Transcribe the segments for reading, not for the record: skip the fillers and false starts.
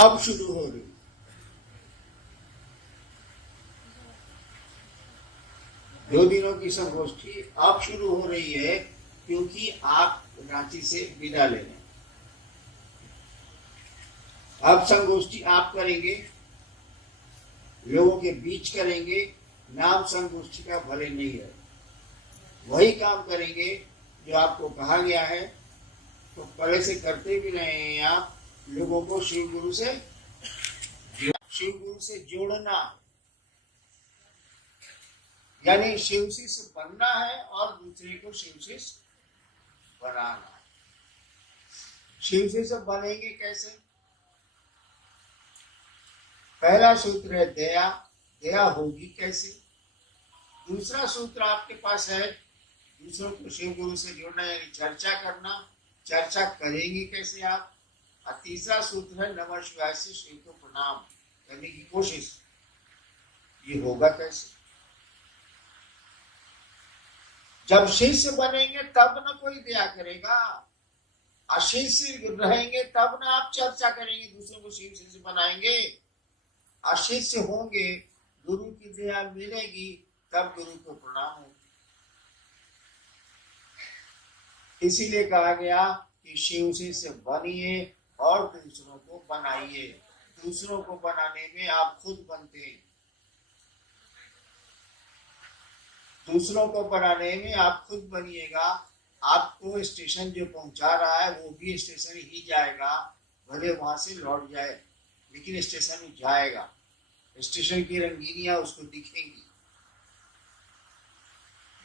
अब शुरू हो रही। दो दिनों की संगोष्ठी अब शुरू हो रही है क्योंकि आप रांची से विदा ले रहे हैं। अब संगोष्ठी आप करेंगे, लोगों के बीच करेंगे, नाम संगोष्ठी का भले नहीं है, वही काम करेंगे जो आपको कहा गया है। तो पहले से करते भी रहे हैं आप, लोगों को शिव गुरु से जोड़ना, यानी शिव शिष्य बनना है और दूसरे को शिव शिष्य बनाना। शिव शिष्य बनेंगे कैसे? पहला सूत्र है दया। दया होगी कैसे? दूसरा सूत्र आपके पास है, दूसरों को शिव गुरु से जोड़ना, यानी चर्चा करना। चर्चा करेंगे कैसे आप? और तीसरा सूत्र है नमः शिवाय से शिव को प्रणाम करने की कोशिश। ये होगा कैसे? जब शिष्य बनेंगे तब न कोई दया करेगा, अशिष्य रहेंगे तब न आप चर्चा करेंगे, दूसरों को शिव शिष्य बनाएंगे। अशिष्य होंगे, गुरु की दया मिलेगी, तब गुरु को प्रणाम होगा। इसीलिए कहा गया कि शिव शिष्य बनिए और दूसरों को बनाइए। दूसरों को बनाने में आप खुद बनते हैं, दूसरों को बनाने में आप खुद बनिएगा। आपको स्टेशन जो पहुंचा रहा है वो भी स्टेशन ही जाएगा, भले वहां से लौट जाए, लेकिन स्टेशन ही जाएगा। स्टेशन की रंगीनियां उसको दिखेंगी।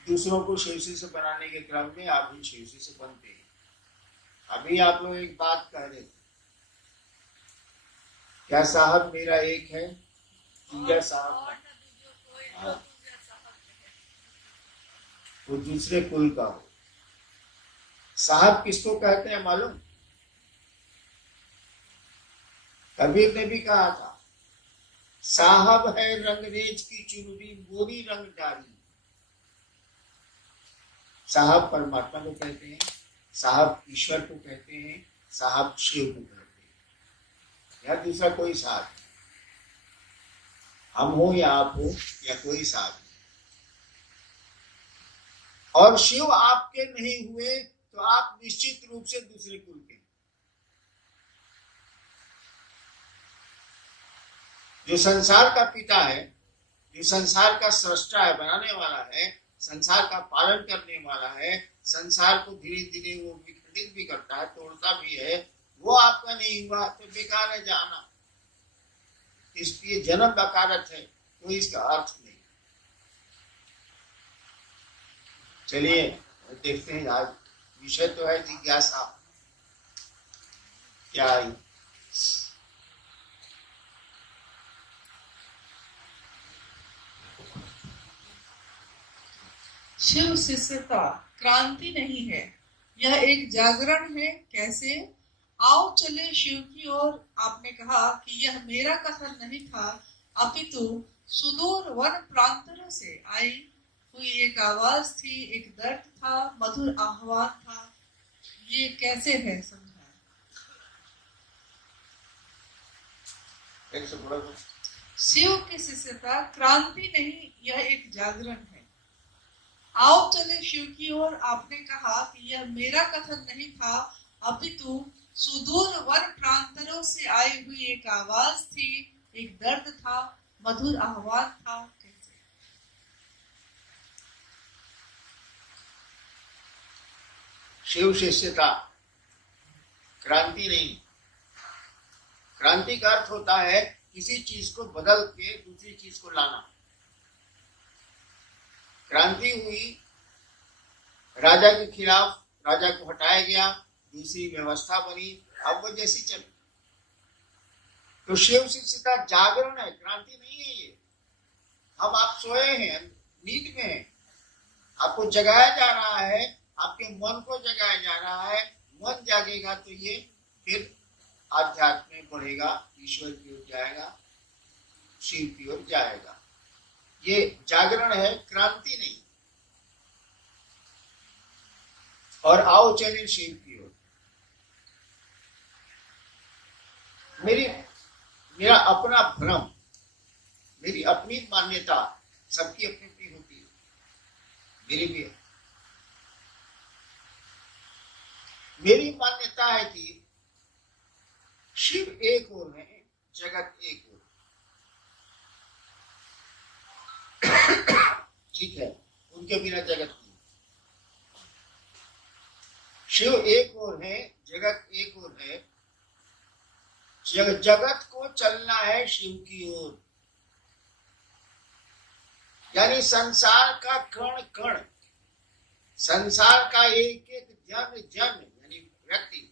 दूसरों को शिवसी से बनाने के क्रम में आप भी शिवसी से बनते हैं। अभी आप लोग एक बात कह रहे थे, क्या साहब मेरा एक है, दूजा साहब वो दूसरे कुल का हो। साहब किसको कहते हैं मालूम? कबीर ने भी कहा था, साहब है रंगरेज की चुनरी गोरी रंग डाली। साहब परमात्मा को कहते हैं, साहब ईश्वर को कहते हैं, साहब शिव को कहते हैं, या दूसरा कोई साहब, हम हो या आप हो या कोई साहब। और शिव आपके नहीं हुए तो आप निश्चित रूप से दूसरे कुल के। जो संसार का पिता है, जो संसार का सृष्टा है, बनाने वाला है, संसार का पालन करने वाला है, संसार को धीरे धीरे वो विखंडित भी करता है, तोड़ता भी है, वो आपका नहीं हुआ तो बेकार है जाना। इसलिए जन्म बकारत है, कोई इसका अर्थ नहीं। चलिए देखते हैं, आज विषय तो है जिज्ञासा। क्या आई? शिव शिष्यता क्रांति नहीं है, यह एक जागरण है। कैसे? आओ चले शिव की ओर। आपने कहा कि यह मेरा कथन नहीं था, अपितु सुदूर वन प्रांतों से आई हुई एक आवाज थी, एक दर्द था, मधुर आह्वान था। ये कैसे है समझा? शिव की शिष्यता क्रांति नहीं, यह एक जागरण है। आओ चले शिव की ओर। आपने कहा कि यह मेरा कथन नहीं था, अपितु सुदूर वन प्रांतों से आई हुई एक आवाज थी, एक दर्द था, मधुर आह्वान था। कैसे? शिव शिष्यता क्रांति नहीं। क्रांति का अर्थ होता है किसी चीज को बदल के दूसरी चीज को लाना। क्रांति हुई, राजा के खिलाफ, राजा को हटाया गया, दूसरी व्यवस्था बनी, अब वो जैसी चली। तो शिव शिष्यता जागरण है, क्रांति नहीं है ये। हम आप सोए हैं, नींद में हैं, आपको जगाया जा रहा है, आपके मन को जगाया जा रहा है। मन जागेगा तो ये फिर आध्यात्म में बढ़ेगा, ईश्वर की ओर जाएगा, शिव की ओर जाएगा। ये जागरण है, क्रांति नहीं। और आओ चले शिव की ओर। मेरा अपना भ्रम, मेरी अपनी मान्यता, सबकी अपनी अपनी होती है, मेरी भी है। मेरी मान्यता है कि शिव एक और है, जगत एक और। ठीक है, उनके बिना जगत नहीं। शिव एक और है, जगत एक और है। जगत को चलना है शिव की ओर, यानी संसार का कण कण, संसार का एक एक जन जन यानी व्यक्ति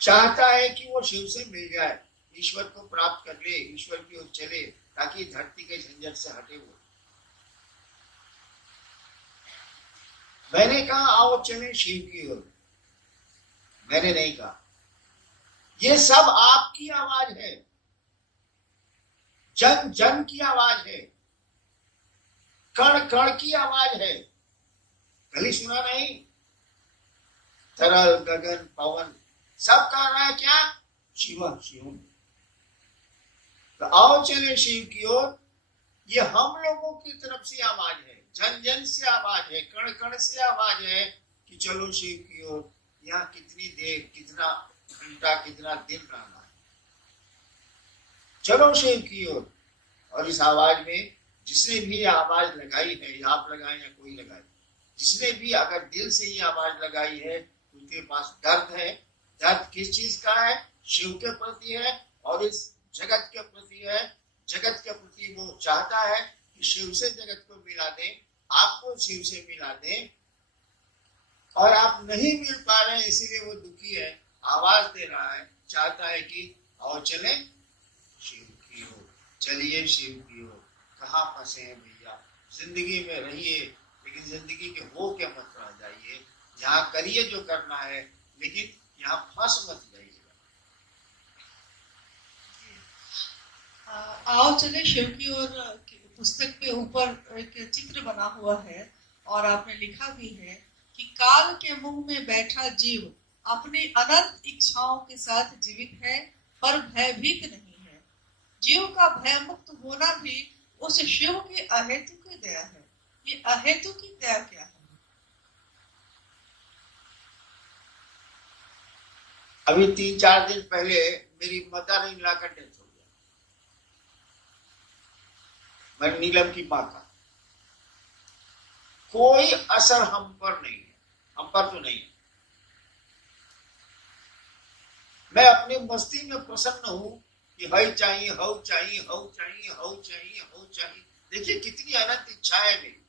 चाहता है कि वो शिव से मिल जाए, ईश्वर को प्राप्त कर ले, ईश्वर की ओर चले, ताकि धरती के झंझट से हटे। वो मैंने कहा आओ चले शिव की ओर, मैंने नहीं कहा। ये सब आपकी आवाज है, जन जन की आवाज है, कण कण की आवाज है। कल ही सुना नहीं, तरल गगन पवन सब कह रहा है क्या? शिव शिव। तो आओ चले शिव की ओर, ये हम लोगों की तरफ से आवाज है, जन जन से आवाज है, कण कण से आवाज है कि चलो शिव की ओर। यहाँ कितनी देर, कितना घंटा, कितना दिन रहना है, चलो शिव की ओर। और इस आवाज में जिसने भी आवाज लगाई है, या आप लगाए या कोई लगाए, जिसने भी अगर दिल से ये आवाज लगाई है, उनके पास दर्द है। दर्द किस चीज का है? शिव के प्रति है और इस जगत के प्रति है। जगत के प्रति वो चाहता है कि शिव से जगत को मिला दे, आपको शिव से मिला दे, और आप नहीं मिल पा रहे हैं, इसीलिए वो दुखी है, आवाज दे रहा है, चाहता है कि आओ चले शिव की ओर, चलिए शिव की ओर। कहाँ फंसे हैं भैया? जिंदगी में रहिए, लेकिन जिंदगी के हो के मत रह जाइए। यहाँ करिए जो करना है, लेकिन यहाँ फंस मत जाइए। आओ चले शिव की ओर पुस्तक के ऊपर एक चित्र बना हुआ है, और आपने लिखा भी है कि काल के मुंह में बैठा जीव अपनी अनंत इच्छाओं के साथ जीवित है, पर भयभीत नहीं है। जीव का भय मुक्त होना भी उस शिव की अहेतु की दया है। ये अहेतु की दया क्या है? अभी 3-4 दिन पहले मेरी मदर इन लॉ का डेथ हो गया, मैं नीलम की मां का। कोई असर हम पर नहीं है, हम पर तो नहीं है। मैं अपनी मस्ती में प्रसन्न हूं कि हई चाहिए, हऊ चाहिए, हऊ चाहिए, हऊ चाहिए, हऊ चाहिए। देखिए कितनी अनंत इच्छा है मेरी,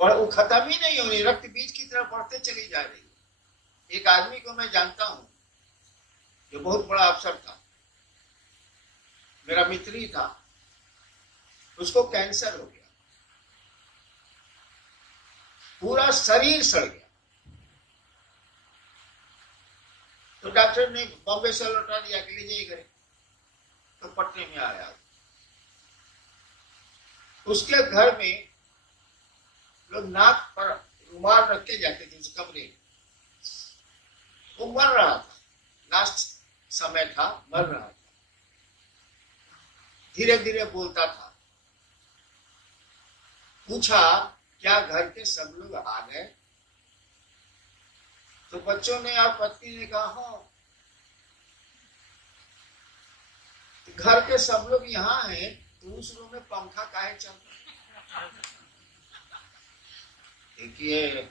और वो खत्म ही नहीं हो रही, रक्त बीज की तरफ बढ़ते चली जा रही है। एक आदमी को मैं जानता हूं जो बहुत बड़ा अफसर था, मेरा मित्र ही था, उसको कैंसर हो गया, पूरा शरीर सड़ गया। तो डॉक्टर ने बॉम्बे से लौटा दिया कि ले जाइए घरे। तो पटने में आया, उसके घर में लोग नाक पर रुमाल रख के जाते थे उस कमरे में। वो मर रहा था, लास्ट समय था, मर रहा था, धीरे धीरे बोलता था। पूछा क्या घर के सब लोग आ गए? तो बच्चों ने और पत्नी ने कहा हाँ। घर के सब लोग यहाँ हैं, तो उस रूम में पंखा काहे चल रहा? देखिए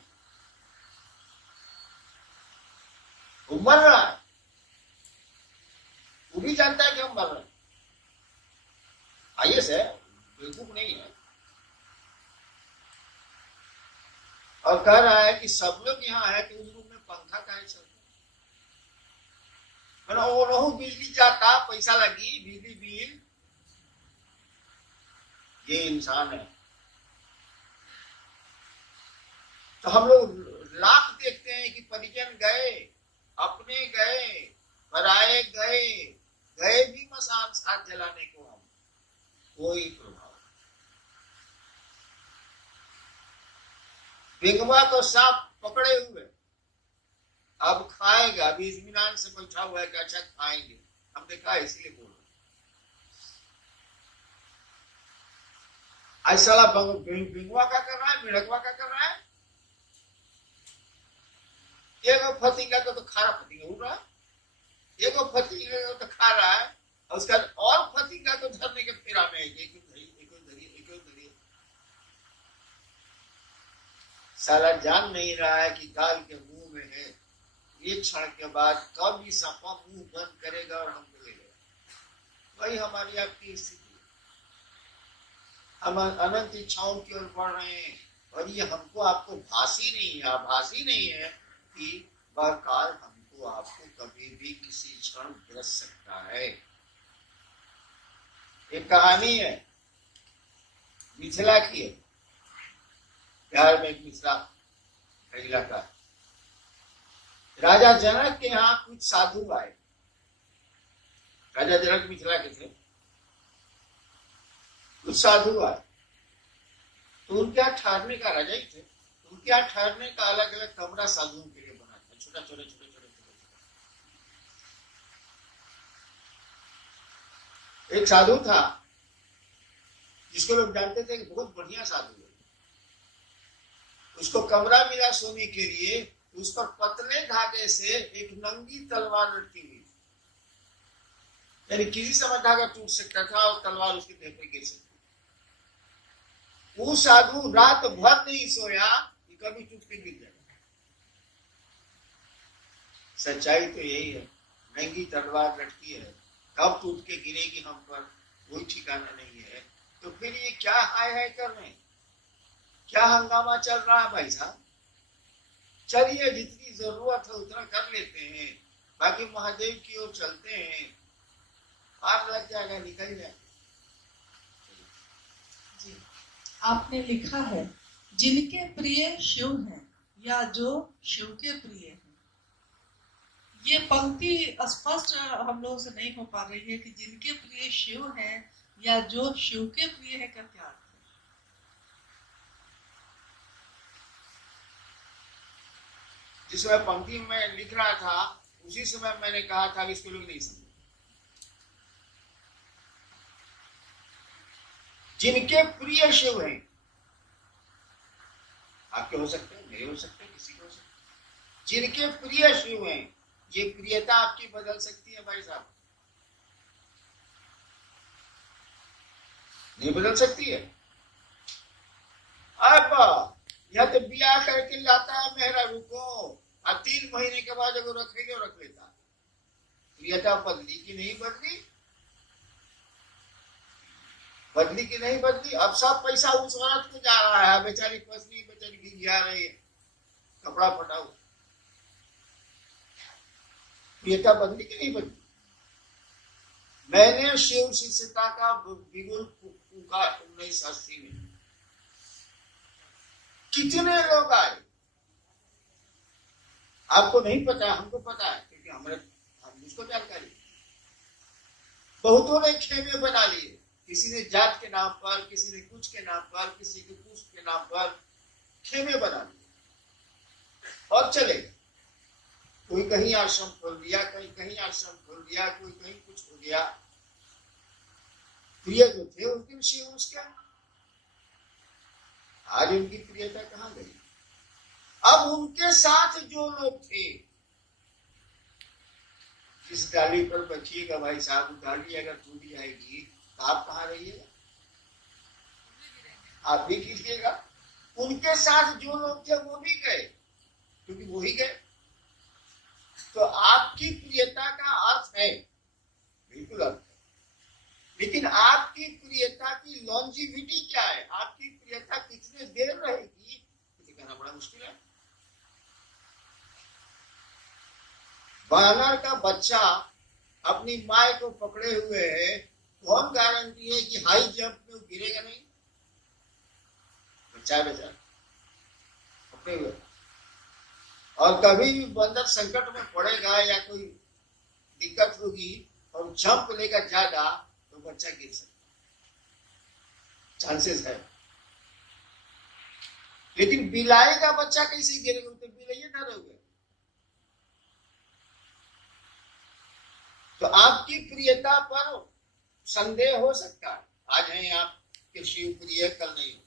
वो मर रहा है, वो भी जानता है कि हम मर रहे हैं, आइए से बेवकूफ नहीं है, और कह रहा है कि सब लोग यहाँ है तो उस रूम में पंखा काहे चल रहा? वो रहू बिजली जाता, पैसा लगी, बिजली बिल। ये इंसान है। तो हम लोग लाख देखते हैं कि परिजन गए, अपने गए, पराए गए, गए भी मसान साथ जलाने को, हम कोई प्रभाव। बिंगवा को सांप पकड़े हुए, अब खाएगा, अभी इत्मीनान से बैठा हुआ है कि अच्छा खाएंगे, हमने कहा इसलिए बोल रहे। ऐसा बिंगवा का कर रहा है, मिड़कवा का कर रहा है। एगो फतिंगा तो खारा फतिंगा उड़ रहा है, एगो फतिंगा तो खा रहा है, और उसका और फतिंगा तो धरने के फेरा में एक साला जान नहीं रहा है कि गाल के मुंह में है। एक क्षण के बाद कब ये सपा मुंह बंद करेगा और हमको ले लेगा। वही हमारी आपकी स्थिति, हम अनंत इच्छाओं की ओर बढ़ रहे हैं, और ये हमको आपको भासी नहीं है, आभासी नहीं है कि वह काल हमको आपको कभी भी किसी क्षण ग्रस सकता है। एक कहानी है मिथिला की है, बिहार में एक मिथिला का इलाका। राजा जनक के यहाँ कुछ साधु आए। राजा जनक मिथिला के थे, कुछ साधु आए तो उनके यहाँ ठहरने का, राजा ही थे, उनके यहाँ ठहरने का अलग अलग कमरा साधुओं के लिए बना था, छोटा छोटा छोटा छोटा छोटा। एक साधु था जिसको लोग जानते थे कि बहुत बढ़िया साधु है। उसको कमरा मिला सोने के लिए, उस पर पतले धागे से एक नंगी तलवार लटकी हुई थी, यानी किसी समय धागा टूट सकता था और तलवार उसके देह पर गिर सकती। वो साधु रात भर नहीं सोया कि कभी टूट के गिर जाएगा। सच्चाई तो यही है, नंगी तलवार लटकी है, कब टूट के गिरेगी हम पर कोई ठिकाना नहीं है। तो फिर ये क्या हाय हाय कर रहे हैं, क्या हंगामा चल रहा है भाई साहब? चलिए जितनी जरूरत है उतना कर लेते हैं, बाकी महादेव की ओर चलते हैं, पार लग जाएगा, निकल जाएगा। जी, आपने लिखा है जिनके प्रिय शिव हैं या जो शिव के प्रिय हैं। ये पंक्ति स्पष्ट हम लोगों से नहीं हो पा रही है कि जिनके प्रिय शिव हैं या जो शिव के प्रिय है का क्या अर्थ है? जिस समय पंक्ति में लिख रहा था उसी समय मैंने कहा था कि इसको लोग नहीं समझे। जिनके प्रिय शिव हैं, आपके हो सकते हैं, मेरे हो सकते हैं, किसी के हो सकते हैं। जिनके प्रिय शिव हैं, ये प्रियता आपकी बदल सकती है भाई साहब, नहीं बदल सकती है। अब यह तो ब्याह करके लाता है मेहरा रुको, और 3 महीने के बाद अगर रखेगा रख लेता। प्रियता बदली की नहीं बदली, बदली की नहीं बदली। अब सब पैसा उस औरत को जा रहा है, बेचारी पत्नी बेचारी गिंगिया रही है, कपड़ा फटा हुआ। प्रियता बदली की नहीं बदली। मैंने शिव शिष्यता का बिगुल फूका 1980 में। कितने लोग आए आपको नहीं पता, हमको पता है, क्योंकि हम उसको जानकारी। बहुतों ने खेमे बना लिए, किसी ने जात के नाम पर, किसी ने कुछ के नाम पर, किसी के कुछ के नाम पर खेमे बना लिए और चले गए। कोई कहीं आश्रम खोल दिया, कहीं आश्रम खोल दिया, कोई कहीं कुछ हो गया। प्रिय जो थे उनके विषय उसके, आज उनकी प्रियता कहां गई? अब उनके साथ जो लोग थे, जिस डाली पर बचिएगा भाई साहब, डाली अगर टूट जाएगी तो आप कहाँ रहिएगा? आप भी कीजिएगा। उनके साथ जो लोग थे वो भी गए, क्योंकि वो ही गए। तो आपकी प्रियता का अर्थ है, बिल्कुल अर्थ है, लेकिन आपकी प्रियता की लॉन्जिविटी क्या है? आपकी प्रियता कितने देर रहेगी, ये कहना बड़ा मुश्किल है। बानर का बच्चा अपनी माँ को पकड़े हुए है, कौन गारंटी है कि हाई जंप में गिरेगा नहीं? बच्चा बेचारा पकड़े हुए, और कभी भी बंदर संकट में पड़ेगा या कोई दिक्कत होगी और जंप लेगा ज्यादा तो बच्चा गिर सकता, चांसेस है। लेकिन बिलाई का बच्चा कैसे गिरेगा? तो बिलाइए ना रहोगे, तो आपकी प्रियता पर संदेह हो सकता है। आज हैं आप कि शिव प्रिय, कल नहीं हो।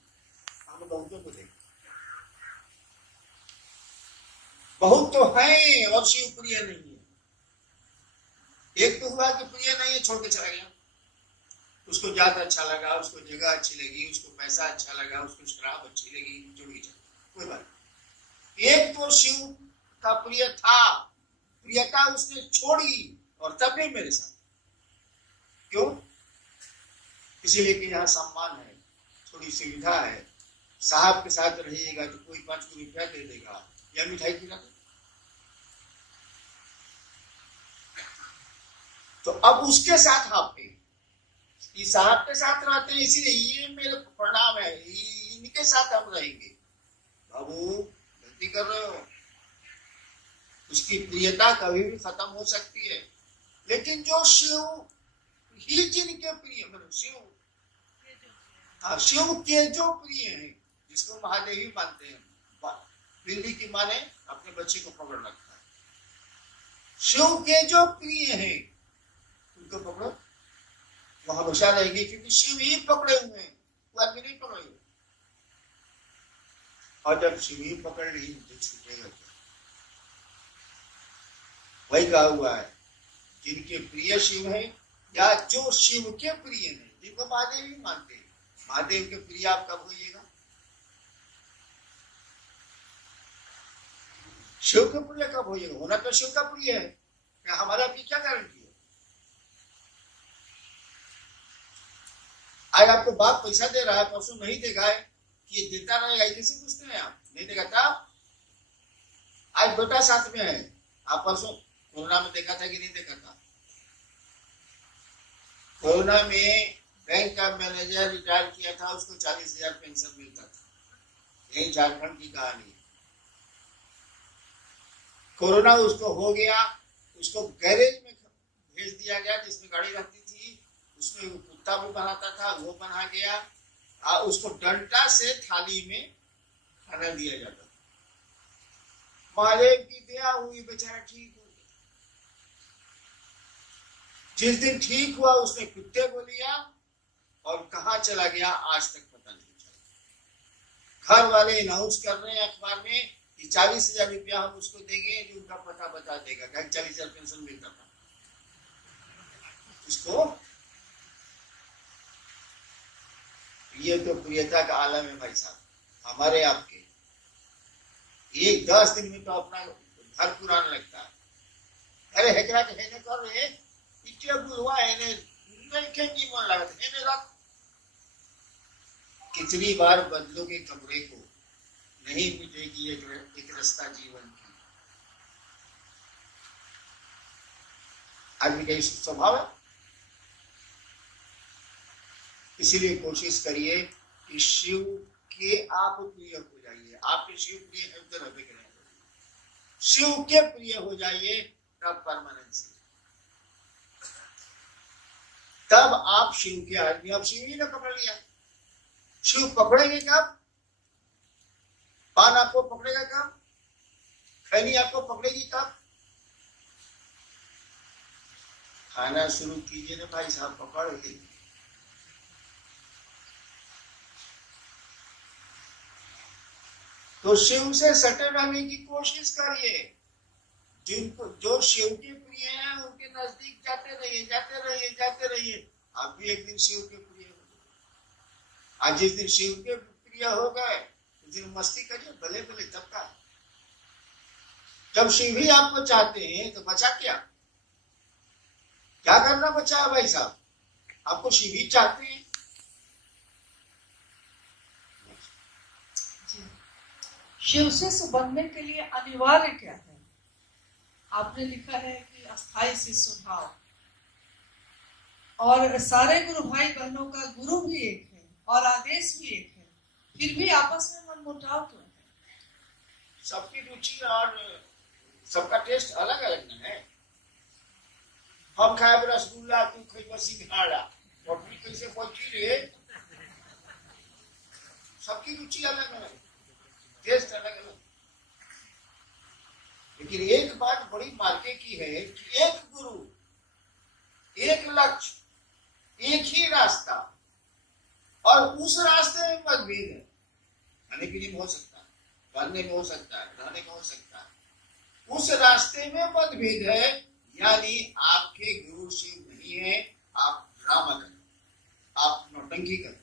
हम बहुतों को देखें, बहुत तो हैं और शिव प्रिय नहीं है। एक तो हुआ कि प्रिय नहीं है, छोड़ के चला गया। उसको जात अच्छा लगा, उसको जगह अच्छी लगी, उसको पैसा अच्छा लगा, उसको शराब अच्छी लगी, जोड़ी चल, कोई बात नहीं। एक तो शिव का प्रिय था, प्रियता उसने छोड़ी और तब भी मेरे साथ। क्यों? इसीलिए कि यहाँ सम्मान है, थोड़ी सुविधा है, साहब के साथ रहिएगा तो कोई 5 रुपया दे देगा या मिठाई खिला दे। तो अब उसके साथ आप इस साहब के साथ रहते हैं, इसीलिए ये मेरे प्रणाम है, इनके साथ हम रहेंगे। बाबू गलती कर रहे हो, उसकी प्रियता कभी भी खत्म हो सकती है। लेकिन जो शिव ही जिनके प्रिय, मतलब शिव के जो प्रिय है, जिसको महादेवी मानते हैं, बिल्ली की माने अपने बच्चे को पकड़ रखता है। शिव के जो प्रिय है उनको पकड़ो, वो हमेशा रहेगी, क्योंकि शिव ही पकड़े हुए हैं, वो आदमी नहीं पकड़े हुए। और जब शिव ही पकड़ ली तो छूटेगा क्या? वही कहा हुआ है, जिनके प्रिय शिव है या जो शिव के प्रिय है, जिनको महादेव ही मानते हैं। महादेव के प्रिय आप कब होइएगा? शिव के प्रिय कब होइएगा? होना तो शिव का प्रिय है, क्या हमारा भी क्या गारंटी है? आज आपको बाप पैसा दे रहा है, परसों नहीं देगा, कि ये देता रहेगा, कैसे पूछते हैं आप? नहीं देगा तब? आज बेटा साथ में है, आप परसों कोरोना में देखा था कि नहीं देखा था? कोरोना में बैंक का मैनेजर रिटायर किया था, उसको 40,000 पेंशन मिलता था। यही झारखंड की कहानी है। कोरोना उसको हो गया, उसको गैरेज में भेज दिया गया जिसमें गाड़ी रहती थी, उसमें वो कुत्ता भी बनाता था, वो बना गया। उसको डंडा से थाली में खाना दिया जाता था। महादेव की दया हुई, बेचारा ठीक हो गया। जिस दिन ठीक हुआ उसने कुत्ते को लिया और कहाँ चला गया आज तक पता नहीं चला। घर वाले अनाउंस कर रहे हैं अखबार में कि 40,000 रुपया हम उसको देंगे जो उनका पता बता देगा। 40,000 पेंशन मिलता था उसको। ये तो प्रियता का आलम है भाई साहब, हमारे आपके। एक 10 दिन में तो अपना घर पुराना लगता है। अरे हेकरा के हेने कर रहे इतने बुलवा हेने नहीं खेंगी मन लगा था हेने रख। कितनी बार बदलोगे कमरे को, नहीं मिटेगी एक रास्ता जीवन की। आदमी का स्वभाव है। इसीलिए कोशिश करिए कि शिव के आप प्रिय हो जाइए। आपके शिव प्रिय है तो रहते करें, शिव के प्रिय हो जाइए, तब परमानेंसी, तब आप शिव के आदमी। अब शिव ही ने पकड़ लिया, शिव पकड़ेंगे कब? पान आपको पकड़ेगा कब? खैनी आपको पकड़ेगी कब? खाना शुरू कीजिए ना भाई साहब, पकड़ लेगी। तो शिव से सटे रहने की कोशिश करिए। जिनको जो शिव के प्रिय हैं उनके नजदीक जाते रहिए, जाते रहिए, जाते रहिए। आप भी एक दिन शिव के प्रिय हो गए। आज जिस दिन शिव के प्रिय हो गए उस दिन मस्ती करिए, भले भले तब का। जब शिव ही आपको चाहते हैं तो बचा क्या? क्या करना बचा है भाई साहब? आपको शिव ही चाहते हैं। शिव से बनने के लिए अनिवार्य क्या है? आपने लिखा है कि अस्थाई शिष्य भाव, और सारे गुरु भाई बहनों का गुरु भी एक है और आदेश भी एक है, फिर भी आपस में मनमुटाव क्यों है? सबकी रुचि और सबका टेस्ट अलग अलग है। हम खाए रसगुल्ला, तू खाई सिंघाड़ा, रोटी कैसे पहुंची रे? सबकी रुचि अलग अलग, टेस्ट अलग अलग। लेकिन एक बात बड़ी मार्के की है कि एक गुरु एक लक्ष्य, एक ही रास्ता, और उस रास्ते में मतभेद है। खाने पीने में हो सकता है, पढ़ने में हो सकता है, रहने में हो सकता है, उस रास्ते में मतभेद है, यानी आपके गुरु शिव नहीं है, आप ड्रामा करें, आप नौटंकी करें,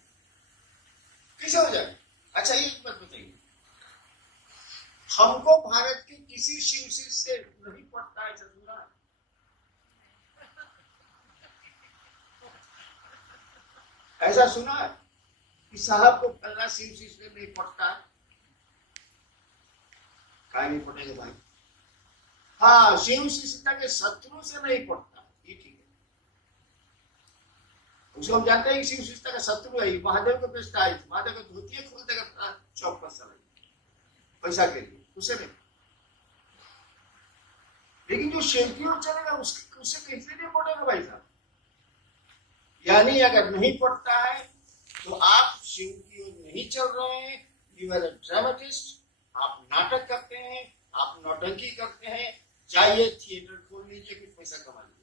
कैसे हो जाए? अच्छा एक बात बताइए, हमको भारत के किसी शिव से नहीं पड़ता है चंद्रा? ऐसा सुना है कि साहब को फलना शिव से नहीं पड़ता है? क्या नहीं पड़ेगा भाई? हाँ, शिव सीता के शत्रु से नहीं पड़ता, ये ठीक है। उसको हम जानते हैं कि शिव सीता का शत्रु है, महादेव को बेचता है, महादेव को धोती खोल देगा चौक पर समय पैसा के लिए, उसे नहीं। लेकिन जो शिव की ओर चलेगा उससे कैसे नहीं पड़ेगा भाई साहब? यानी अगर नहीं पड़ता है तो आप शिव की ओर नहीं चल रहे हैं, यू आर अ ड्रामेटिस्ट, आप नाटक करते हैं, आप नौटंकी करते हैं। जाइए थिएटर खोल लीजिए, कुछ पैसा कमा लीजिए।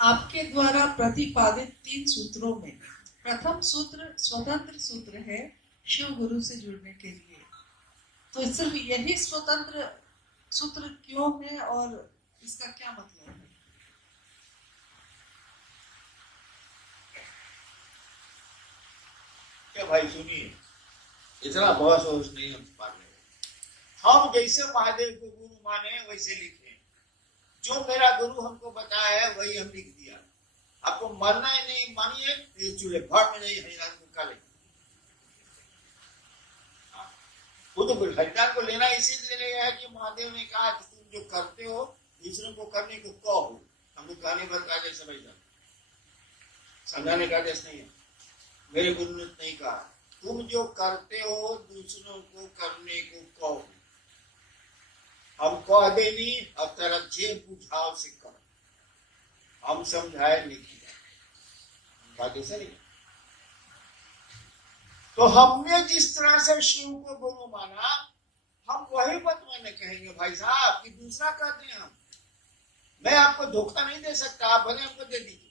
आपके द्वारा प्रतिपादित 3 सूत्रों में प्रथम सूत्र स्वतंत्र सूत्र है शिव गुरु से जुड़ने के लिए, तो सिर्फ यही स्वतंत्र सूत्र क्यों है और इसका क्या मतलब है? क्या भाई सुनिए, इतना बहस वहस नहीं हम पा रहे। हम जैसे महादेव को गुरु माने वैसे लिखे, जो मेरा गुरु हमको बताया है वही हम लिख दिया। आपको मानना है नहीं मानिए, चूल्हे भाड़ में नहीं हरिनाम को काले। वो तो हरिनाम को लेना इसीलिए है कि महादेव ने कहा कि तुम जो करते हो दूसरों को करने को कहो। हमको कहने भर का आदेश समझ समझाने का आदेश नहीं है, मेरे गुरु ने नहीं कहा तुम जो करते हो दूसरों को करने को कहो। हम कह देनी अब तेरा जे बुझाव से कर, हम समझाए नहीं किया, कैसे नहीं। तो हमने जिस तरह से शिव को गुरु माना, हम वही बात मैंने कहेंगे भाई साहब कि दूसरा कहते हैं हम। मैं आपको धोखा नहीं दे सकता, आप भले हमको दे दीजिए।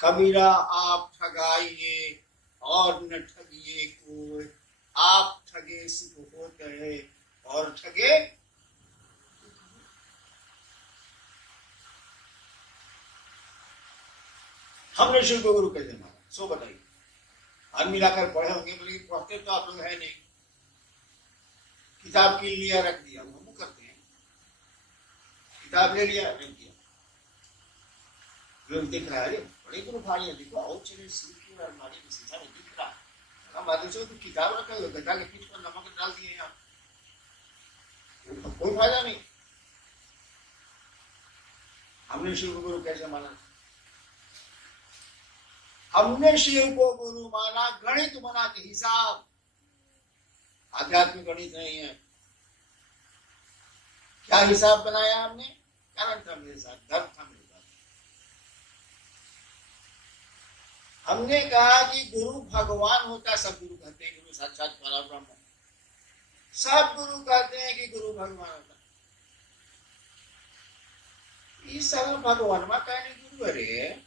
कबीरा आप ठगाइए और न ठगिए कोई, आप ठगे सुख होते है और ठगे। हमने शिव को गुरु कैसे माना, सो बताइए। हम मिलाकर पढ़े होंगे, लेकिन पढ़ते तो आप लोग है नहीं, किताब के लिए रख दिया, हम करते हैं, किताब ले लिया रख दिया, लोग दिख रहा है बड़े गुरु भाई है, देखो और चले सीखी और हमारी में सीधा नहीं दिख रहा। हम बातें से तो किताब रखा हुआ, गधा के पीठ पर नमक डाल दिए यहाँ, तो कोई फायदा नहीं। हमने शिव को गुरु कैसे माना? हमने शिव को गुरु माना गणित बना के हिसाब, आध्यात्मिक गणित नहीं है। क्या हिसाब बनाया हमने? कारण था मेरे साथ, धर्म था मेरे साथ। हमने कहा कि गुरु भगवान होता, सब गुरु कहते हैं गुरु साक्षात परब्रह्म, सब गुरु कहते हैं कि गुरु भगवान होता। इस समय भगवान में कहने गुरु, अरे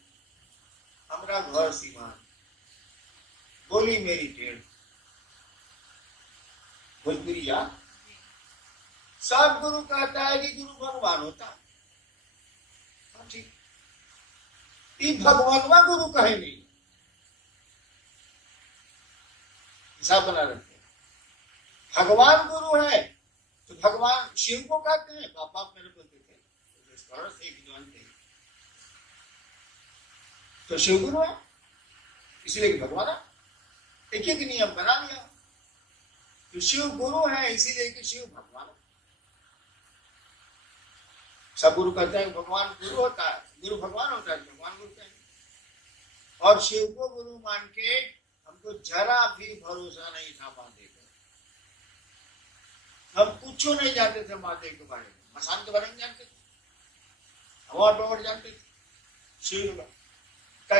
हमारा घर सीमान, बोली मेरी टेढ़, भोजपुरिया। सब गुरु कहता है कि गुरु भगवान होता, ठीक। भगवान गुरु कहे नहीं, हिसाब बना रखते हैं। भगवान गुरु है तो भगवान शिव को कहते हैं, बाप मेरे बोलते थे विद्वान थे, तो शिव गुरु है इसलिए कि भगवान है। एक एक नियम बना लिया, तो शिव गुरु है इसीलिए कि शिव भगवान है। सब गुरु कहते हैं भगवान गुरु होता है, गुरु भगवान होता है, भगवान गुरु हैं। और शिव को गुरु मान के हमको जरा भी भरोसा नहीं था महादेव को। हम कुछ नहीं जानते थे महादेव के बारे में, मसान के बारे में जानते थे, हवा डोर जानते थे, शिव का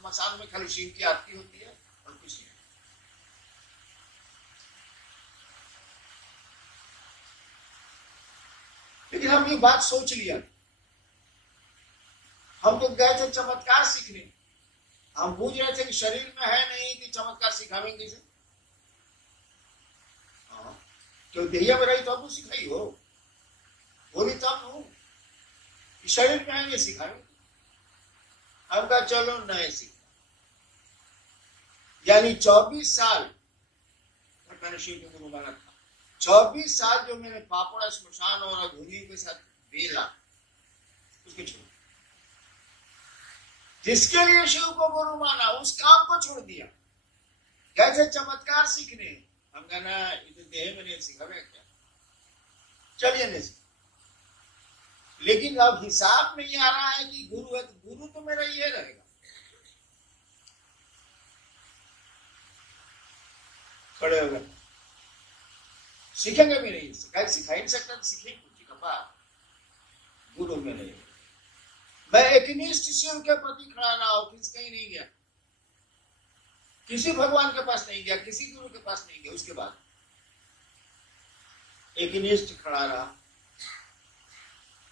मसान में खाली शिव की आरती होती है और कुछ नहीं। हम ये बात सोच लिया, हम तो गए थे चमत्कार सीखने, हम पूछ रहे थे कि शरीर में है नहीं कि चमत्कार सिखावेंगे कैसे? क्यों देहिया में रही तो अब सिखाई हो, बोली तब हो शरीर में आएंगे सिखाएंगे। हम कहा चलो नए सीखा। यानी 24 साल मैंने शिव के गुरु माना था, 24 साल जो मैंने पापड़ स्मशान और अघूरी के साथ बेला, उसके छोड़, जिसके लिए शिव को गुरु माना उस काम को छोड़ दिया। कैसे चमत्कार सीखने, हम कहना ये तो देह में नहीं सीखा क्या, चलिए नहीं सीखा। लेकिन अब हिसाब नहीं आ रहा है कि गुरु है तो गुरु तो मेरा ये रहेगा। खड़े हो गए, सीखेंगे भी नहीं, सिखा ही नहीं सकता तो सीखेंगे कपा, गुरु में नहीं। मैं एकनिष्ठ शिव के प्रति खड़ा रहा हूं, कहीं नहीं गया, किसी भगवान के पास नहीं गया, किसी गुरु के पास नहीं गया। उसके बाद एकनिष्ठ खड़ा रहा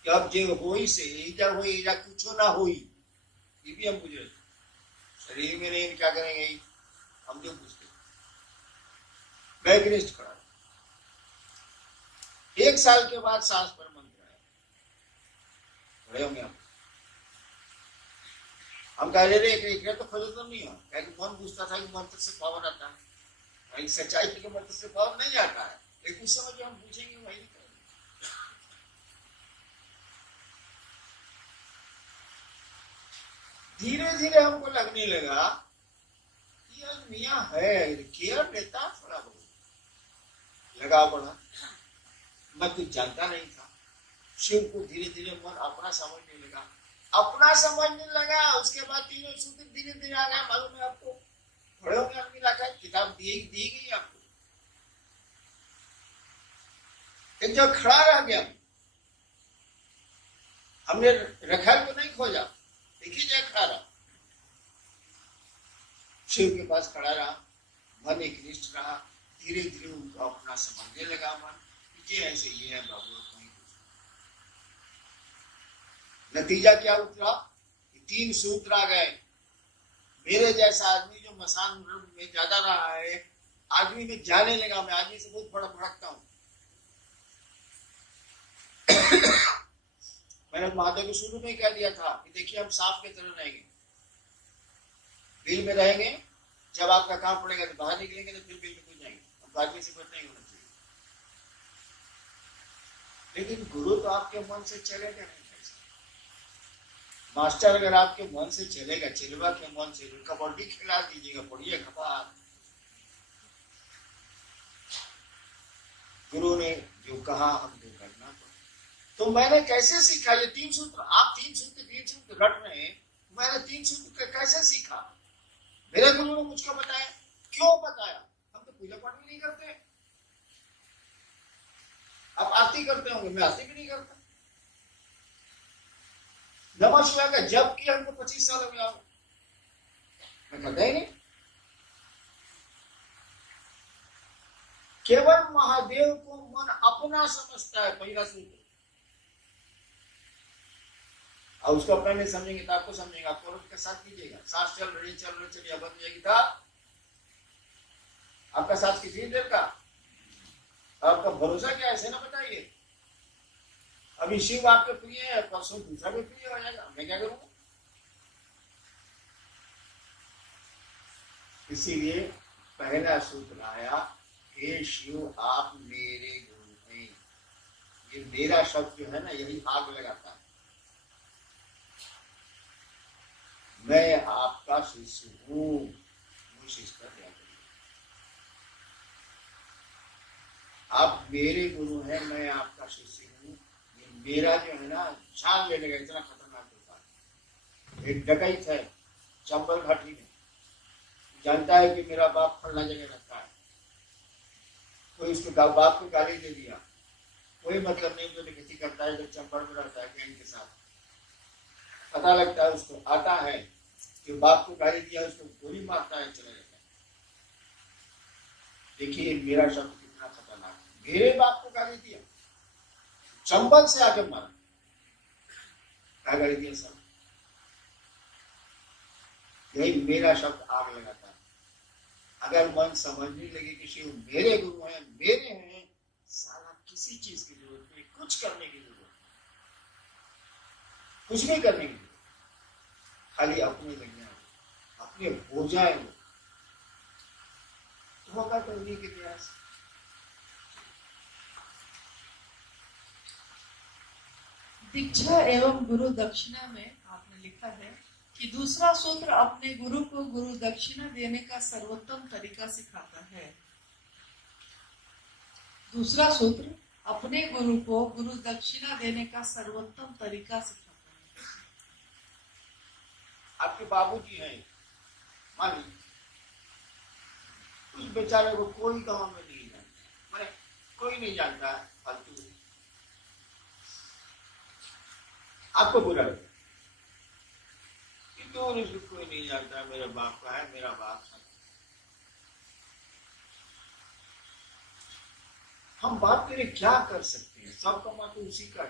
कि अब जो होई से इजा हो इजा कुछ ना होई, ये भी हम पूछ रहे थे। शरीर में नहीं क्या करेंगे हम जो पूछते, मैं एकनिष्ठ खड़ा। 1 साल के बाद सांस पर मंत्र आया, खड़े होंगे हम कह रहे रे तो खोजो तो नहीं हो, क्या कि मन पूछता था कि मंत्र से पावर आता है, सच्चाई के मंत्र से पावर नहीं आता है, लेकिन उस समय जो हम पूछेंगे वही नहीं करेंगे। धीरे धीरे हमको लगने लगा कि यार मियाँ है, केयर लेता थोड़ा बहुत, लगा पड़ा। मैं कुछ जानता नहीं था, शिव को धीरे धीरे मन अपना समझने लगा, अपना समझने लगा। उसके बाद तीनों सूत्र धीरे धीरे आ गया। मालूम है आपको, खड़े होकर हमने रखा, किताब दी गई आपको, एक जो खड़ा रह गया, हमने रखा तो नहीं खोजा, देखिए जाए खड़ा रहा, शिव के पास खड़ा रहा, मन एकनिष्ठ रहा। धीरे धीरे उनको अपना समझने लगा मन, ये ऐसे ये है बाबू। नतीजा क्या उतरा, 3 सूत्र आ गए। मेरे जैसा आदमी जो मसान में ज्यादा रहा है, आदमी में जाने लगा, मैं आदमी से बहुत बड़ा भड़कता हूं। मैंने महादेव को शुरू में कह दिया था कि देखिए हम सांप की तरह रहेंगे, बिल में रहेंगे, जब आपका काम पड़ेगा तो बाहर निकलेंगे, तो फिर बिल में घुस जाएंगे। अब आदमी से बच नहीं होना चाहिए। लेकिन गुरु तो आपके मन से चलेगा नहीं। मास्टर अगर आपके मन से चलेगा, चिलवा के मन से, कबड्डी खिला दीजिएगा, पढ़िए खपा। गुरु ने जो कहा हमको करना पड़ा। तो मैंने कैसे सीखा ये 3 सूत्र? आप 3 सूत्र रट रहे हैं, मैंने 3 सूत्र कैसे सीखा? मेरे गुरु ने मुझको बताया। क्यों बताया? हम तो पूजा पाठ भी नहीं करते, आप आरती करते होंगे, मैं आरती भी नहीं करता। नमः शिवाय का जब कि हमको 25 साल हो गया, मैं करता ही नहीं। केवल महादेव को मन अपना समझता है, पहला सूत्र। और उसको अपना नहीं समझेंगे तो आपको समझेंगे, आप औरत के साथ कीजिएगा। सांस चल रही चलिए, अब बन जाएगी था आपका सांस किसी देर का, आपका भरोसा क्या है, ऐसे ना बताइए। अभी शिव आपके प्रिय है, परसों दूसरा भी प्रिय हो जाएगा, मैं क्या करूंगा? इसीलिए पहला सूत्र आया, हे शिव आप मेरे गुरु हैं। ये मेरा शब्द जो है ना, यही आग लगाता है। मैं आपका शिष्य हूं, मुझे शिष्य कर दिया। आप मेरे गुरु हैं, मैं आपका शिष्य हूं। मेरा जो है ना, जान लेने का इतना खतरनाक होता है। एक डकैत है चंबल घाटी में, जानता है कि मेरा बाप फलना जगह रहता है, कोई उसके बाप को गाली दे दिया, कोई मतलब नहीं, जो डकैती करता है जब चंबल में रहता है गैंग के साथ, पता लगता है उसको, आता है कि बाप को गाली दिया, उसको गोली मारता है, चला जाता है। देखिए मेरा शब्द कितना खतरनाक है, मेरे बाप को गाली दिया, चंबल से आके मारा, क्या गाड़ी दिया सब। यही मेरा शब्द आग लगाता है। अगर मन समझने लगे कि शिव मेरे गुरु हैं, मेरे हैं, सारा किसी चीज की जरूरत नहीं, कुछ करने की जरूरत नहीं, कुछ नहीं करने की जरूरत, खाली अपने लग जाए, अपने हो जाए वो तो होगा तो उन्हीं के प्रयास। दीक्षा एवं गुरु दक्षिणा में आपने लिखा है कि दूसरा सूत्र अपने गुरु को गुरु दक्षिणा देने का सर्वोत्तम तरीका सिखाता है। दूसरा सूत्र अपने गुरु को गुरु दक्षिणा देने का सर्वोत्तम तरीका सिखाता है। आपके बाबूजी हैं, मान लीजिए उस बेचारे को कोई गांव में नहीं जानता, माने कोई नहीं जानता, फालतू आपको बुरा लगता, इसको कोई नहीं जानता, मेरे बाप का है, मेरा बाप है। हम बाप के लिए क्या कर सकते हैं? सब कमा तो उसी का,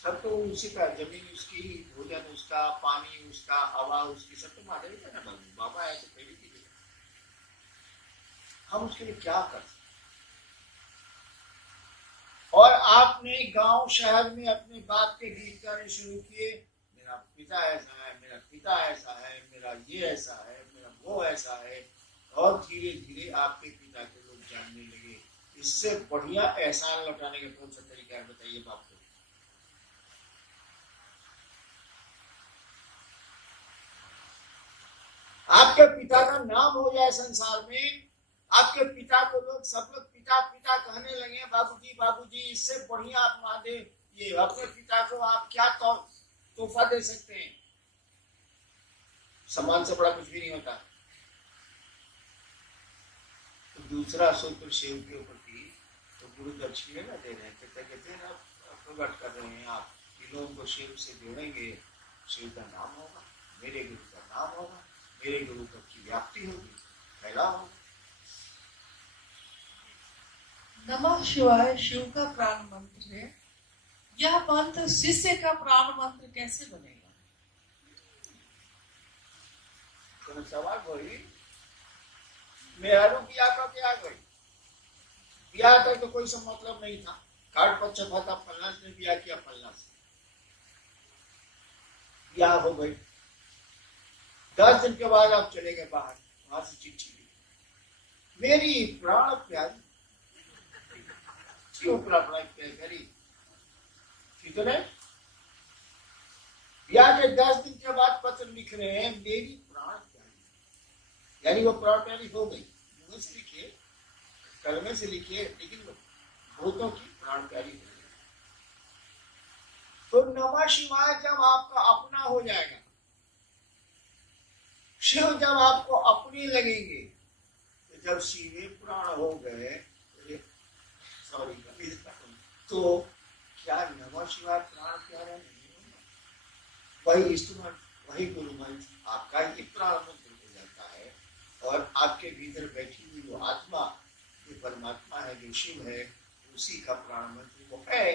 सब तो उसी का, जमीन उसकी, भोजन उसका, पानी उसका, हवा उसकी, सब तो माधवी का ना। बाबा है तो पहले की, हम उसके लिए क्या कर सकते? और आपने गांव शहर में अपने बाप के गीत गाने शुरू किए, मेरा पिता ऐसा है, मेरा पिता ऐसा है, मेरा ये ऐसा है, मेरा वो ऐसा है, और धीरे धीरे आपके पिता के लोग जानने लगे। इससे बढ़िया एहसान लौटाने का कौन सा तरीका है बताइए बाप को? आपके पिता का नाम हो जाए संसार में, आपके पिता को लोग, सब लोग पिता पिता कहने लगे, बाबूजी बाबूजी, इससे बढ़िया आप महादेव, ये अपने पिता को आप क्या तोहफा दे सकते हैं? सम्मान से बड़ा कुछ भी नहीं होता। तो दूसरा सूत्र शिव के ऊपर थी, तो गुरु दक्षिणा ना दे रहे हैं, कहते हैं आप प्रकट कर रहे हैं, आप इन लोगों को शिव से जोड़ेंगे, शिव का नाम होगा, मेरे गुरु का नाम होगा, मेरे गुरु की व्याप्ति होगी, फैला होगा। नमः शिवाय शिव का प्राण मंत्र है। यह मंत्र शिष्य का प्राण मंत्र कैसे बनेगा? तो सवाल वही, मेहरू ब्याह करके आ गई, ब्याह कर तो कोई सा मतलब नहीं था, कार्ड पर छपा था फलना ने ब्याह किया, फलना से ब्याह हो गई। 10 दिन के बाद आप चले गए बाहर, वहां से चिट्ठी ली, मेरी प्राण प्यारी, क्यों प्राण प्यारी? कितने ब्याह के 10 दिन के बाद पत्र लिख रहे हैं, मेरी प्राण प्यारी, यानी वो प्राण प्यारी हो गई। मुंह से लिखिए, कलमे से लिखिए, लेकिन भूतों की प्राण प्यारी हो गई। तो नमः शिवाय जब आपका अपना हो जाएगा, शिव जब आपको अपने लगेंगे, तो जब शिवे प्राण हो गए, तो क्या नमः शिवाय प्राण प्यारा नहीं होगा? वही इंस्ट्रूमेंट, वही गुरु मंत्र आपका ही प्राण मंत्र हो जाता है, और आपके भीतर बैठी हुई जो आत्मा, जो परमात्मा है, जो शिव है, उसी का प्राण मंत्र वो है,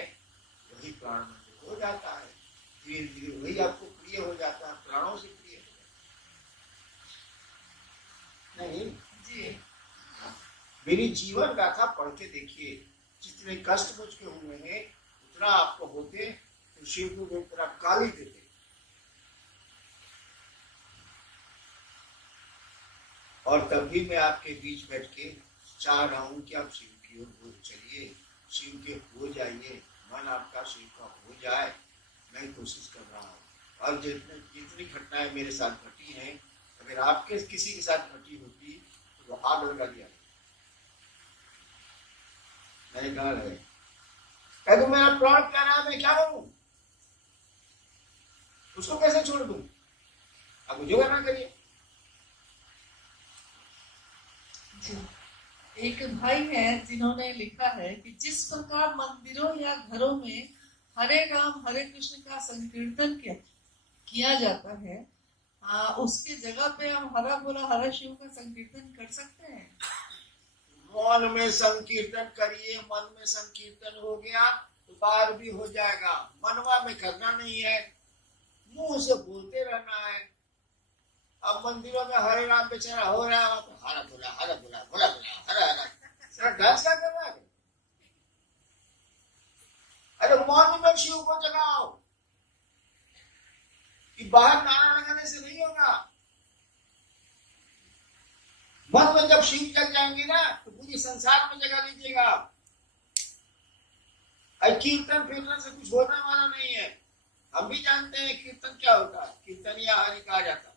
वही प्राण मंत्र हो जाता है। धीरे धीरे वही आपको प्रिय हो जाता है, प्राणों से प्रिय हो जाता है। नहीं जी, मेरी जीवन गाथा पढ़ के देखिए, जितने कष्ट मुझके हुए हैं उतना आपको होते, तो शिव को एक तरह गाली देते, और तब भी मैं आपके बीच बैठ के चाह रहा हूं कि आप शिव की ओर चलिए, शिव के हो जाइए, मन आपका शिव का हो जाए, मैं कोशिश कर रहा हूँ। और जितनी घटनाएं मेरे साथ घटी हैं, अगर आपके किसी के साथ घटी होती तो वो आग लगा दिया, मैंने कहा है, तो मेरा प्राण प्यारा है, मैं क्या करूं? उसको कैसे छोड़ दूं? अब मुझे करना करिए। एक भाई है जिन्होंने लिखा है कि जिस प्रकार मंदिरों या घरों में हरे राम हरे कृष्ण का संकीर्तन किया जाता है, उसके जगह पे हम हरा बोला हरा शिव का संकीर्तन कर सकते हैं। मन में संकीर्तन करिए, मन में संकीर्तन हो गया पार भी हो जाएगा। मनवा में करना नहीं है, मुंह से बोलते रहना है। अब मंदिरों में हरे राम बेचारा हो रहा है, वहां पर हरा बोला हरा बोला बोला बोला हरा हरा, सारा डांस क्या कर रहा है? अरे मन में शिव को जगाओ, कि बाहर नारा लगाने से नहीं होगा। मन में जब शिव जग जाएंगे ना, तो पूरी संसार में जगा लीजिएगा। कीर्तन फिरने से कुछ होने वाला नहीं है। हम भी जानते हैं कीर्तन क्या होता है, कीर्तन या हरि कहा जाता है,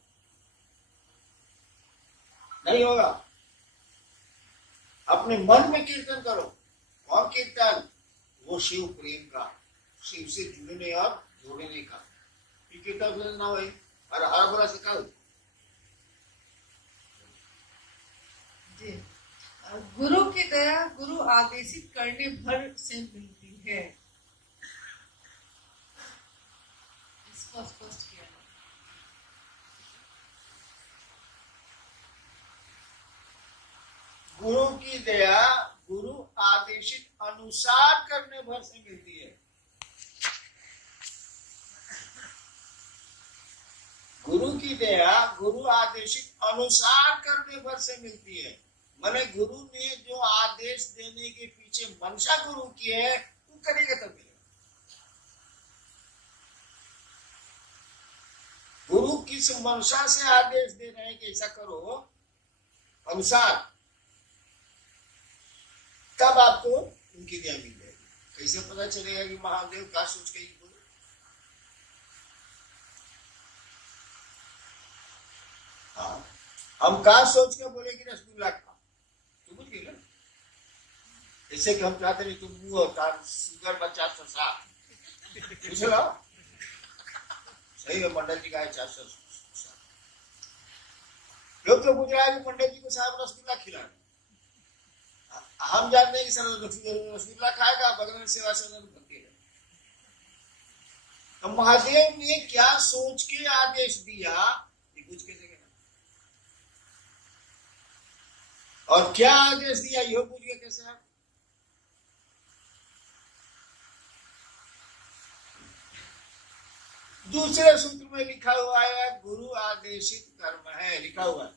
नहीं होगा। अपने मन में कीर्तन करो। और कीर्तन वो शिव प्रेम का, शिव से जुड़ने और जोड़ने का कीर्तन ना हो। और हर बुरा सिखा जी। गुरु की दया गुरु आदेशित करने भर से मिलती है, इसको स्पष्ट किया। गुरु की दया गुरु आदेशित अनुसार करने भर से मिलती है। गुरु की दया गुरु आदेशित अनुसार करने भर से मिलती है। माने गुरु ने जो आदेश देने के पीछे मंशा गुरु की है, तू करेगा तब मिलेगा। गुरु किस मंशा से आदेश दे रहे हैं कि ऐसा करो अनुसार, तब आपको उनकी दया मिल जाएगी। कैसे पता चलेगा कि महादेव क्या सोच के बोले? हाँ, हम क्या सोच के बोले कि रसगुल्ला खा, तो बुझ गई ना। जैसे कि हम चाहते नहीं तुम मुंह और शुगर बच्चा ससा पूछला सही है। मंडल जी का है 400 लोग तो पूछ रहा है कि मंडल जी को साहब रसगुल्ला खिलाना। हम जानते हैं कि सर रसगुल्ला खाएगा, बगल में सेवा से भक्ति है। तो महादेव ने क्या सोच के आदेश दिया ये कुछ कैसे कहना, और क्या आदेश दिया यह पूछ के कैसे आप। दूसरे सूत्र में लिखा हुआ है गुरु आदेशित कर्म है, लिखा हुआ है।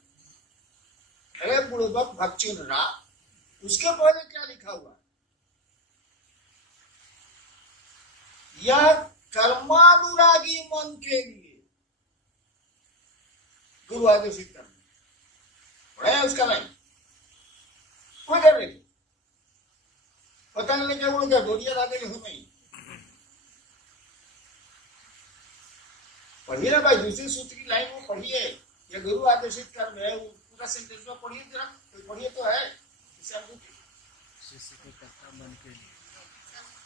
अरे बुड़बक भक्चुन रा, उसके पहले क्या लिखा हुआ है? यह कर्मानुरागी मन के लिए गुरु आदेशित कर्म है। उसका नहीं कोई कर रही पता नहीं क्या बोल डोरिया लागे हो नहीं। पढ़िए ना भाई, दूसरे सूत्र की लाइन में पढ़िए, यह गुरु आदेशित कर्म है। पूरा सेंटेंस में पढ़िए जरा, कोई पढ़िए तो है।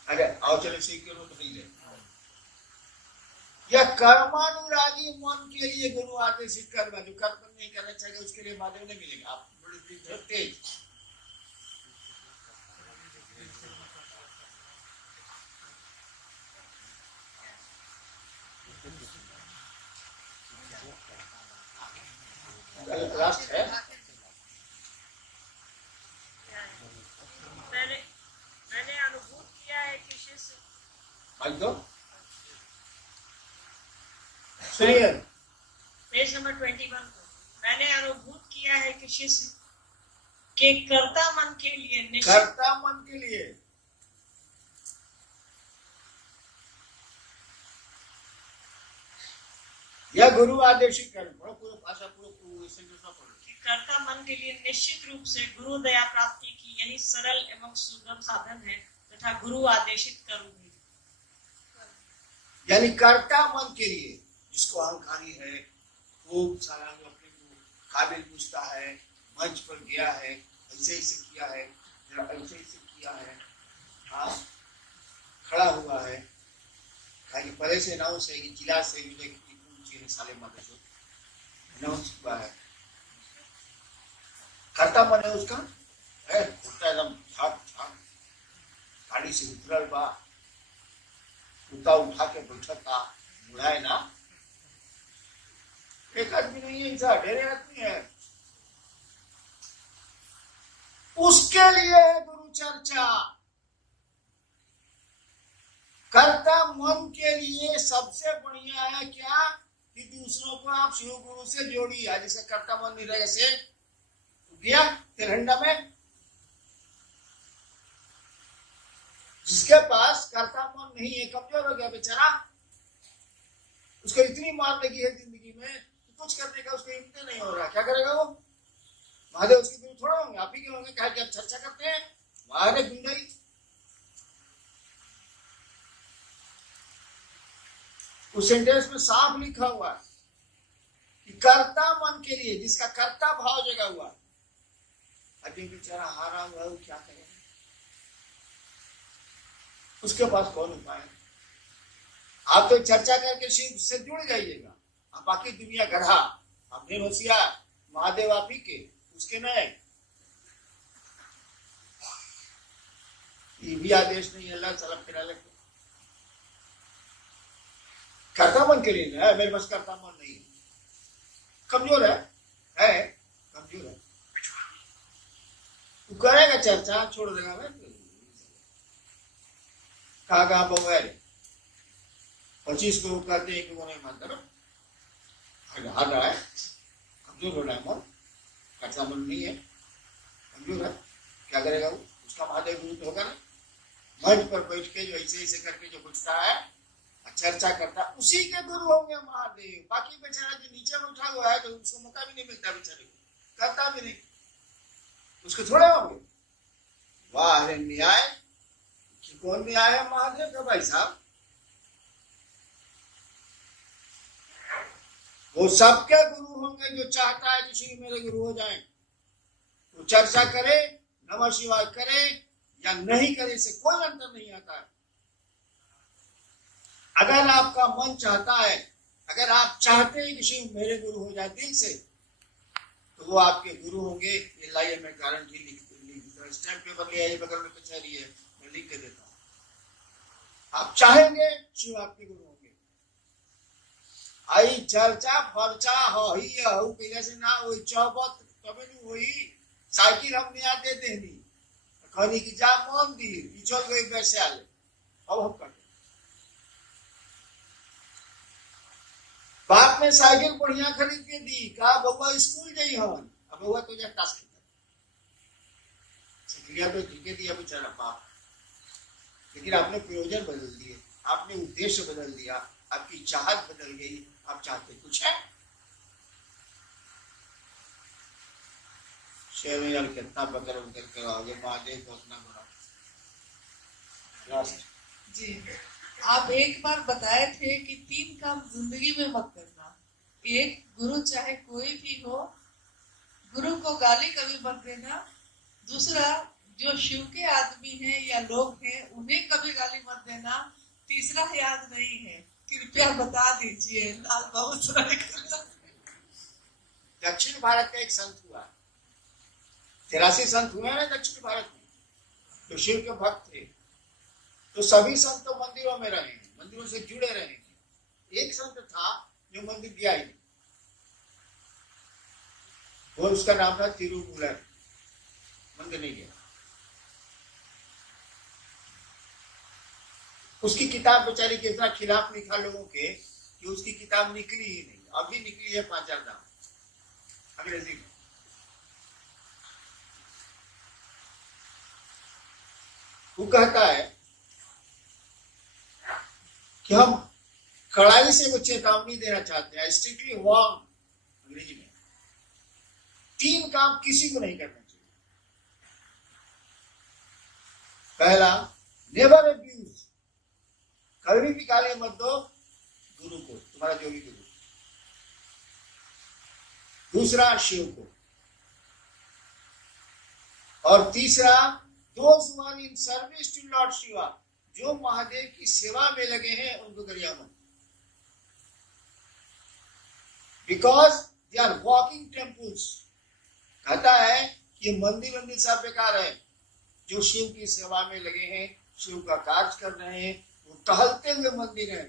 अरे आओ चले सीख के तो नहीं। यह कर्मानुरागी मन के लिए गुरु आदेशित कर्म है। जो कर्म नहीं करना चाहिए उसके लिए महादेव नहीं मिलेगा। आप बड़े तेज लास्ट है। मैंने अनुभूत किया है कि शिष्य सुनिए पेज नंबर 21 को, मैंने अनुभूत किया है कि शिष्य के कर्ता मन के लिए कर्ता मन के लिए यह गुरु आदेशित कर्म। पूरा भाषा पूरा कर्ता मन के लिए निश्चित रूप से गुरु दया प्राप्ति की यही सरल एवं सुगम साधन है तथा गुरु आदेशित कर्म है। यानी कर्ता मन के लिए, जिसको अहंकारी है, खूब सारा जो अपने को काबिल पूछता है, मंच पर गया है, ऐसे ऐसे किया है, ऐसे ऐसे किया है, हाँ खड़ा हुआ है, पहले से अनाउंस है कि जिला से साले मदद अनाउंस हुआ है। कर्ता मन है उसका है, एकदम झाक झाक गाड़ी से उतरल बा, कुत्ता उठा के बैठता, बुढ़ाए ना। एक आदमी नहीं है, ऐसा ढेरे आदमी है। उसके लिए गुरु चर्चा। कर्ता मन के लिए सबसे बढ़िया है क्या कि दूसरों को आप शिव गुरु से जोड़िए। जैसे कर्ता मन नहीं रहे से गया तिरंडा में, जिसके पास कर्ता मन नहीं है, कमजोर हो गया बेचारा, उसको इतनी मार लगी है जिंदगी में तो कुछ करने का उसको हिम्मत नहीं हो रहा, क्या करेगा वो? महादेव उसके गुरु थोड़ा होंगे, आप ही के होंगे, कहा कि आप चर्चा करते हैं महादेव गुंडाई। उस सेंटेंस में साफ लिखा हुआ है कि कर्ता मन के लिए, जिसका कर्ता भाव जगा हुआ, अभी बेचारा हारा हुआ है, वो क्या करेगा? उसके पास कौन उपाय है? आप तो चर्चा करके शिव से जुड़ जाइएगा, आप बाकी दुनिया गधा, आपने होशियार, महादेव आप ही के, उसके नए। ये भी आदेश नहीं है अल्लाह चला फिरा लगे। कर्ता मन के लिए है, मेरे पास कर्ता मन नहीं है, कमजोर है कमजोर है, तू करेगा चर्चा, छोड़ देगा मैं कहा बगैर 25 को कहते हैं कि वो नहीं मानता ना, हार रहा है, कमजोर हो रहा है मन, कर्ता मन नहीं है, कमजोर है, क्या करेगा वो? उसका महादेव गुरु तो होगा ना, मंच पर बैठ के जो ऐसे ऐसे करके जो पूछता है, चर्चा करता, उसी के गुरु होंगे महादेव। बाकी बेचारा जो नीचे में उठा हुआ है तो उसको मौका भी नहीं मिलता, बेचारे को करता भी नहीं, उसको थोड़े होंगे। वाह रे न्याय, कि कौन न्याय है महादेव का भाई साहब? वो सबके गुरु होंगे जो चाहता है किसी मेरे गुरु हो जाए, वो चर्चा करे, नमः शिवाय करे या नहीं करे, से कोई अंतर नहीं आता है। अगर आपका मन चाहता है, अगर आप चाहते हैं कि शिव मेरे गुरु हो जाए दिल से, तो वो आपके गुरु होंगे। ये लाइए मैं गारंटी लिख स्टैम्प पेपर ले आइए, बगल में कचहरी है, मैं लिख के देता हूं। आप चाहेंगे शिव आपके गुरु होंगे। आई चर्चा फर्चा हो ही कैला से ना वही चौबत तबे नहीं वही साइकिल हमने आते देनी कहनी की जा मन दी चल गई वैसे आले, अब हम करते। बाप ने साइकिल बढ़िया खरीद के दी, कहा बउआ स्कूल जाई हवन, अब बउआ तो जा टास्क सिखलिया तो ठीक दिया बेचारा बाप, लेकिन आपने प्रयोजन बदल दिए, आपने उद्देश्य बदल दिया, आपकी चाहत बदल गई, आप चाहते कुछ है। शेर यार कितना बकर उतर कर आगे महादेव को उतना बड़ा जी। आप एक बार बताए थे कि 3 काम जिंदगी में मत करना। एक, गुरु चाहे कोई भी हो, गुरु को गाली कभी मत देना। दूसरा, जो शिव के आदमी हैं या लोग हैं उन्हें कभी गाली मत देना। तीसरा याद नहीं है, कृपया बता दीजिए। लाल बाबू दक्षिण भारत का एक संत हुआ, 83 संत हुए ना दक्षिण भारत में, तो शिव के भक्त थे, तो सभी संत तो मंदिरों में रहे, मंदिरों से जुड़े रहे। एक संत था जो मंदिर गया ही, वो उसका नाम था तिरुमूलर, मंदिर नहीं गया। उसकी किताब बेचारी के इतना खिलाफ लिखा लोगों के कि उसकी किताब निकली ही नहीं, अभी निकली है 5,000 दाम अंग्रेजी में। वो कहता है कि हम कड़ाई से वो चेतावनी देना चाहते हैं, स्ट्रिक्टली वार्न अंग्रेजी में, 3 काम किसी को नहीं करना चाहिए। पहला, नेवर अब्यूज, कभी भी गाली मत दो गुरु को, तुम्हारा जो भी गुरु। दूसरा, शिव को। और तीसरा, those who are in service to Lord Shiva, जो महादेव की सेवा में लगे हैं उनको गरिया मत, because they are walking temples। कहता है कि मंदिर मंदिर सब बेकार है, जो शिव की सेवा में लगे हैं, शिव का कार्य कर रहे हैं, वो टहलते हुए मंदिर हैं,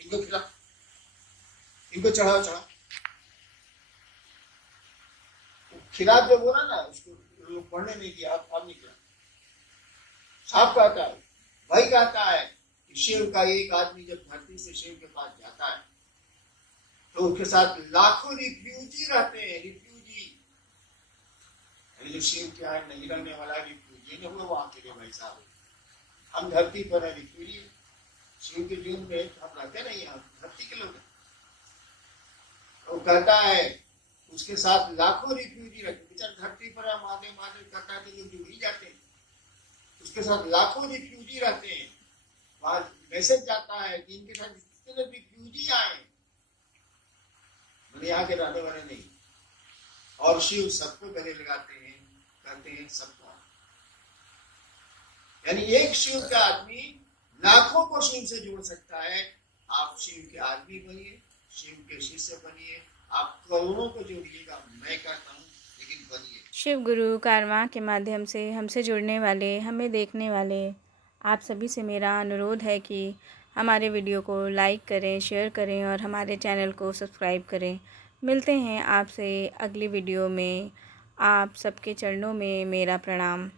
इनको खिला, इनको चढ़ाओ चढ़ाओ। खिलाफ जो बोला ना, उसको लोग पढ़ने नहीं दिया, अब निकला। साफ कहता है, भाई कहता है शिव का एक आदमी जब धरती से शिव के पास जाता है तो उसके साथ लाखों रिफ्यूजी रहते हैं, रिफ्यूजी। जो शिव के यहाँ नहीं रहने वाला रिफ्यूजी नहीं हुआ वहां के लिए भाई साहब, हम धरती पर है रिफ्यूजी। शिव के जीवन में हम रहते नहीं, हम धरती के लोग हैं। वो कहता है उसके साथ लाखों रिफ्यूजी रहते, बेचारे धरती पर महादेव महादेव करता है तो ये डूब ही जाते हैं। उसके साथ लाखों रिफ्यूजी रहते हैं। वहां मैसेज जाता है कि इनके साथ जितने रिफ्यूजी आए, मैंने यहाँ के रहने वाले नहीं, और शिव सबको गले लगाते हैं, करते हैं सबका। यानी एक शिव का आदमी लाखों को शिव से जोड़ सकता है। आप शिव के आदमी बनिए, शिव के शिष्य बनिए, आप करोड़ों को जोड़िएगा, मैं कहता हूँ, लेकिन बनिए। शिव गुरु कारवां के माध्यम से हमसे जुड़ने वाले, हमें देखने वाले आप सभी से मेरा अनुरोध है कि हमारे वीडियो को लाइक करें, शेयर करें और हमारे चैनल को सब्सक्राइब करें। मिलते हैं आपसे अगली वीडियो में। आप सबके चरणों में मेरा प्रणाम।